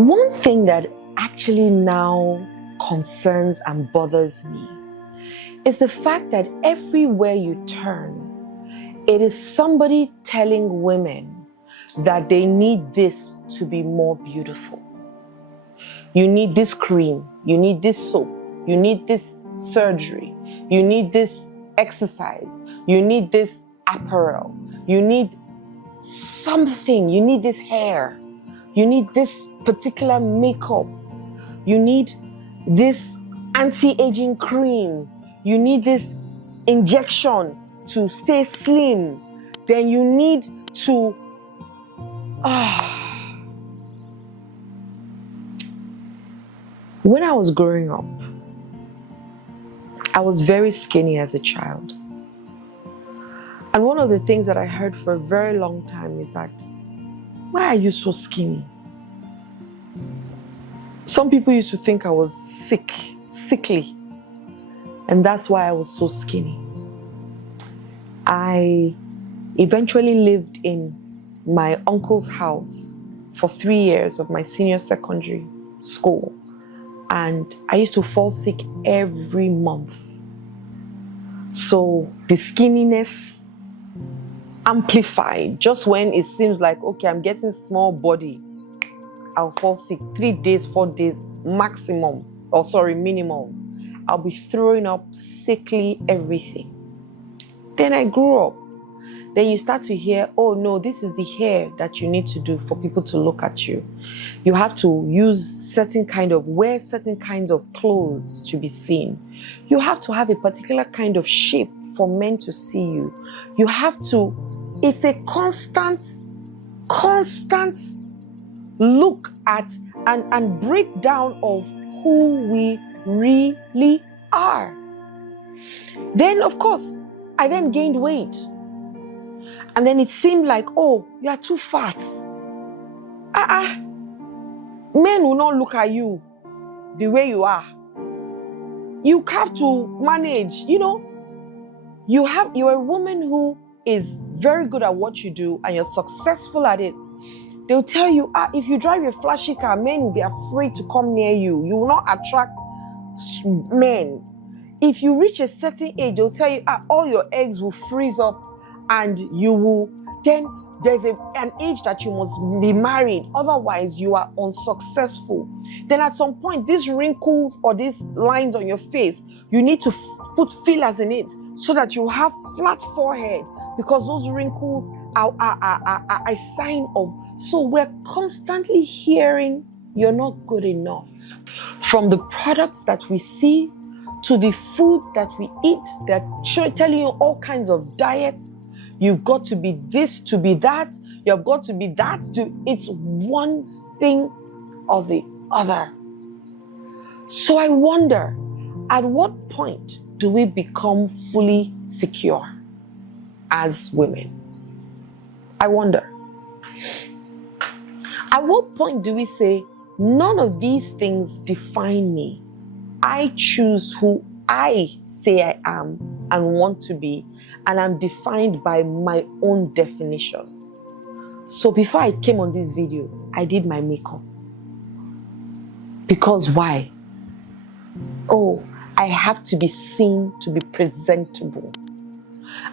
One thing that actually now concerns and bothers me is the fact that everywhere you turn, it is somebody telling women that they need this to be more beautiful. You need this cream, you need this soap, you need this surgery, you need this exercise, you need this apparel, you need something, you need this hair, you need this particular makeup, you need this anti-aging cream, you need this injection to stay slim, then you need to When I was growing up, I was very skinny as a child. And one of the things that I heard for a very long time is that, why are you so skinny? Some people used to think I was sickly, and that's why I was so skinny. I eventually lived in my uncle's house for 3 years of my senior secondary school, and I used to fall sick every month. So the skinniness amplified. Just when it seems like, okay, I'm getting small body, I'll fall sick 3 days, 4 days minimum. I'll be throwing up sickly everything. Then I grew up. Then you start to hear, oh no, this is the hair that you need to do for people to look at you. You have to wear certain kinds of clothes to be seen. You have to have a particular kind of shape for men to see you. You have to, it's a constant look at and breakdown of who we really are. Then of course, I then gained weight. And then it seemed like, oh, you are too fat. Men will not look at you the way you are. You have to manage, you're a woman who is very good at what you do and you're successful at it. They'll tell you, if you drive a flashy car, men will be afraid to come near you. You will not attract men. If you reach a certain age, they'll tell you, all your eggs will freeze up and you will, then there's an age that you must be married. Otherwise, you are unsuccessful. Then at some point, these wrinkles or these lines on your face, you need to put fillers in it so that you have flat forehead, because those wrinkles are a sign of. So we're constantly hearing you're not good enough. From the products that we see to the foods that we eat, they're telling you all kinds of diets. You've got to be this to be that. You've got to be that to. It's one thing or the other. So I wonder, at what point do we become fully secure as women? I wonder. At what point do we say, none of these things define me? I choose who I say I am and want to be, and I'm defined by my own definition. So before I came on this video, I did my makeup. Because why? Oh, I have to be seen to be presentable.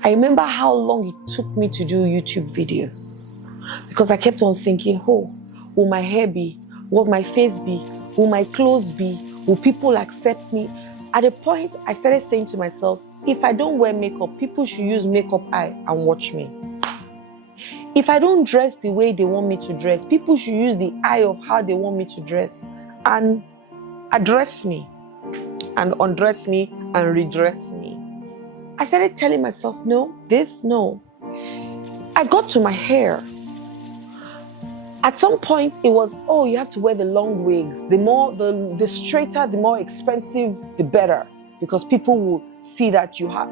I remember how long it took me to do YouTube videos, because I kept on thinking, oh, will my hair be? Will my face be? Will my clothes be? Will people accept me? At a point, I started saying to myself, if I don't wear makeup, people should use makeup eye and watch me. If I don't dress the way they want me to dress, people should use the eye of how they want me to dress and address me and undress me and redress me. I started telling myself, no. I got to my hair. At some point, it was, oh, you have to wear the long wigs. The straighter, the more expensive, the better, because people will see that you have.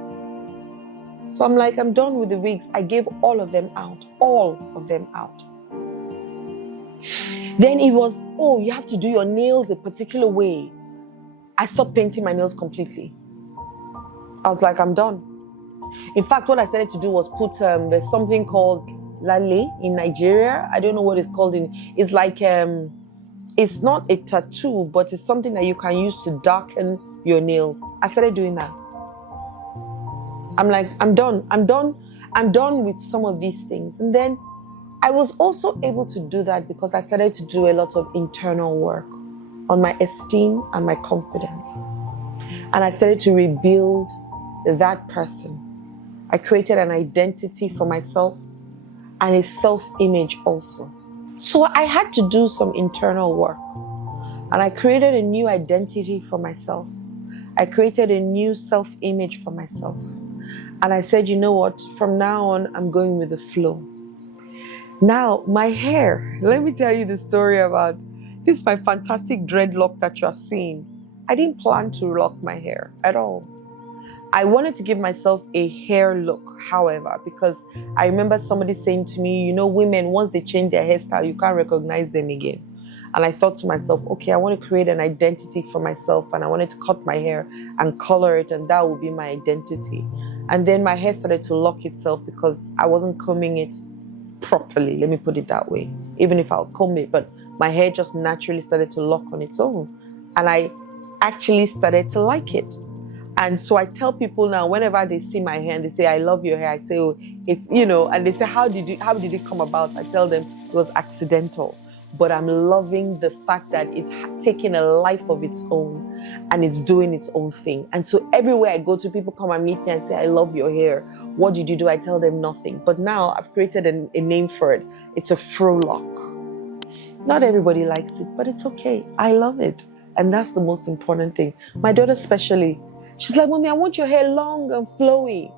So I'm like, I'm done with the wigs. I gave all of them out. Then it was, oh, you have to do your nails a particular way. I stopped painting my nails completely. I was like, I'm done. In fact, what I started to do was put, there's something called Lale in Nigeria. I don't know what it's called. It's like It's not a tattoo, but it's something that you can use to darken your nails. I started doing that. I'm like, I'm done with some of these things. And then I was also able to do that because I started to do a lot of internal work on my esteem and my confidence. And I started to rebuild that person. I created an identity for myself and a self-image also. So I had to do some internal work. And I created a new identity for myself. I created a new self-image for myself. And I said, you know what? From now on, I'm going with the flow. Now, my hair. Let me tell you the story about this, my fantastic dreadlock that you're seeing. I didn't plan to lock my hair at all. I wanted to give myself a hair look, however, because I remember somebody saying to me, you know, women, once they change their hairstyle, you can't recognize them again. And I thought to myself, okay, I want to create an identity for myself, and I wanted to cut my hair and color it, and that would be my identity. And then my hair started to lock itself because I wasn't combing it properly, let me put it that way, even if I'll comb it, but my hair just naturally started to lock on its own. And I actually started to like it. And so I tell people now, whenever they see my hair and they say, I love your hair, I say, oh, it's, you know, and they say, how did it come about? I tell them it was accidental. But I'm loving the fact that it's taking a life of its own and it's doing its own thing. And so everywhere I go to, people come and meet me and say, I love your hair. What did you do? I tell them nothing. But now I've created a name for it. It's a fro lock. Not everybody likes it, but it's okay. I love it. And that's the most important thing. My daughter especially, she's like, Mommy, I want your hair long and flowy.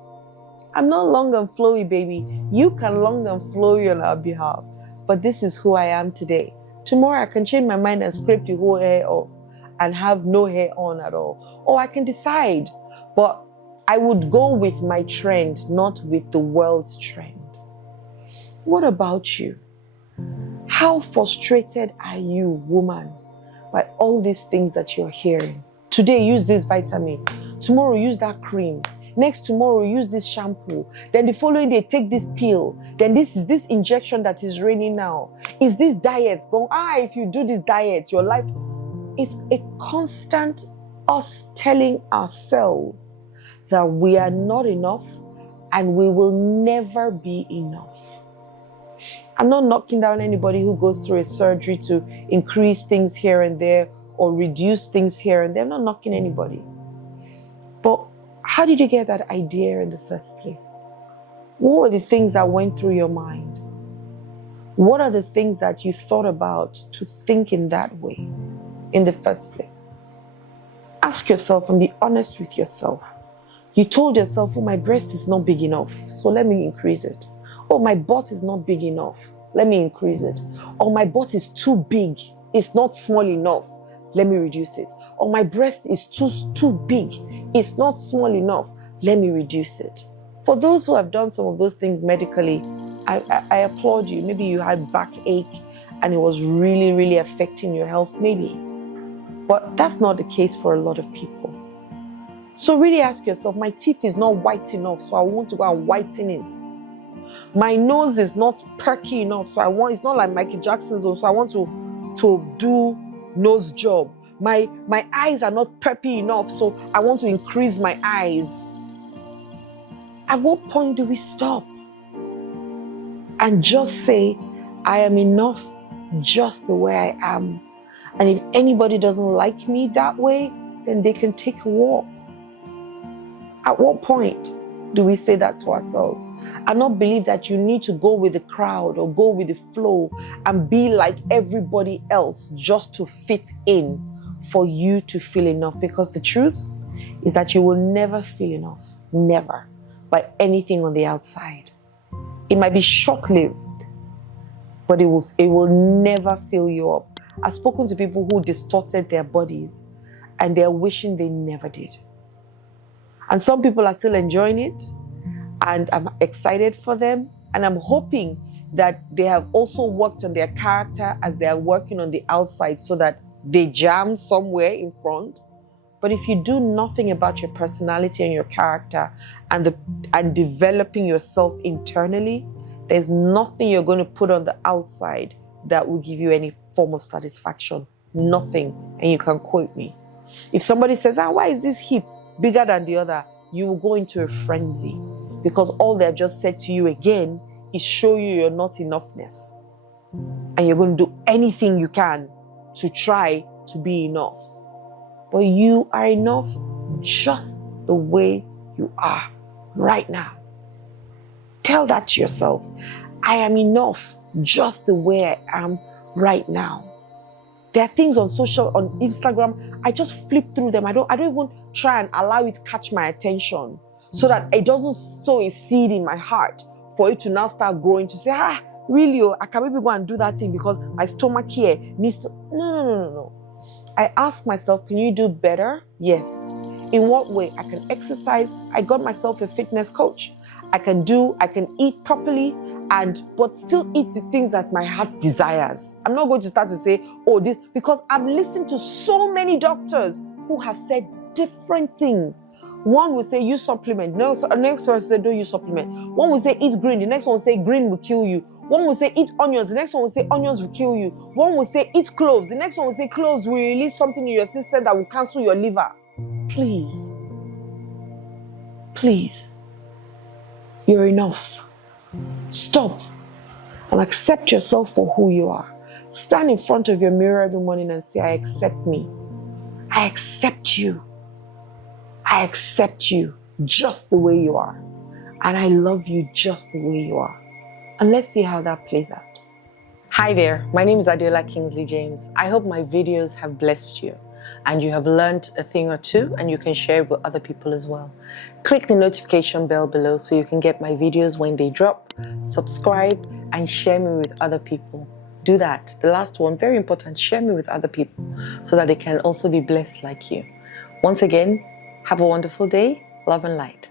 I'm not long and flowy, baby. You can long and flowy on our behalf. But this is who I am today. Tomorrow I can change my mind and scrape the whole hair off and have no hair on at all. Or I can decide. But I would go with my trend, not with the world's trend. What about you? How frustrated are you, woman, by all these things that you're hearing? Today, use this vitamin. Tomorrow, use that cream. Next tomorrow, use this shampoo. Then the following day, take this pill. Then this is this injection that is raining now. Is this diet going, if you do this diet, your life is a constant us telling ourselves that we are not enough and we will never be enough. I'm not knocking down anybody who goes through a surgery to increase things here and there or reduce things here and there. I'm not knocking anybody. But how did you get that idea in the first place? What were the things that went through your mind? What are the things that you thought about to think in that way in the first place? Ask yourself and be honest with yourself. You told yourself, oh, my breast is not big enough, so let me increase it. Oh, my butt is not big enough, let me increase it. Or my butt is too big, it's not small enough, let me reduce it. Or my breast is too big, it's not small enough, let me reduce it. For those who have done some of those things medically, I applaud you. Maybe you had backache and it was really, really affecting your health, maybe. But that's not the case for a lot of people. So really ask yourself, my teeth is not white enough, so I want to go and whiten it. My nose is not perky enough, so it's not like Michael Jackson's, so I want to do nose job. My eyes are not peppy enough, so I want to increase my eyes. At what point do we stop and just say, I am enough just the way I am? And if anybody doesn't like me that way, then they can take a walk. At what point do we say that to ourselves? And not believe that you need to go with the crowd or go with the flow and be like everybody else just to fit in for you to feel enough. Because the truth is that you will never feel enough. Never. By anything on the outside. It might be short-lived, but it will never fill you up. I've spoken to people who distorted their bodies and they're wishing they never did. And some people are still enjoying it, and I'm excited for them, and I'm hoping that they have also worked on their character as they are working on the outside so that they jam somewhere in front. But if you do nothing about your personality and your character and developing yourself internally, there's nothing you're going to put on the outside that will give you any form of satisfaction. Nothing. And you can quote me. If somebody says, why is this hip bigger than the other? You will go into a frenzy, because all they've just said to you again is show you your not enoughness. And you're going to do anything you can to try to be enough. But you are enough just the way you are right now. Tell that to yourself. I am enough just the way I am right now. There are things on Instagram, I just flip through them. I don't even try and allow it to catch my attention, so that it doesn't sow a seed in my heart for it to now start growing, to say, really, I can maybe go and do that thing because my stomach here needs to. No. I ask myself, can you do better? Yes. In what way? I can exercise. I got myself a fitness coach. I can eat properly, but still eat the things that my heart desires. I'm not going to start to say, this, because I've listened to so many doctors who have said different things. One will say use supplement. Next one will say don't use supplement. One will say eat green. The next one will say green will kill you. One will say eat onions. The next one will say onions will kill you. One will say eat cloves. The next one will say cloves will release something in your system that will cancel your liver. Please. You're enough. Stop and accept yourself for who you are. Stand in front of your mirror every morning and say, I accept me. I accept you. I accept you just the way you are. And I love you just the way you are. And let's see how that plays out. Hi there, my name is Adiola Kingsley James. I hope my videos have blessed you and you have learned a thing or two, and you can share it with other people as well. Click the notification bell below so you can get my videos when they drop. Subscribe and share me with other people. Do that. The last one, very important, share me with other people so that they can also be blessed like you. Once again, have a wonderful day. Love and light.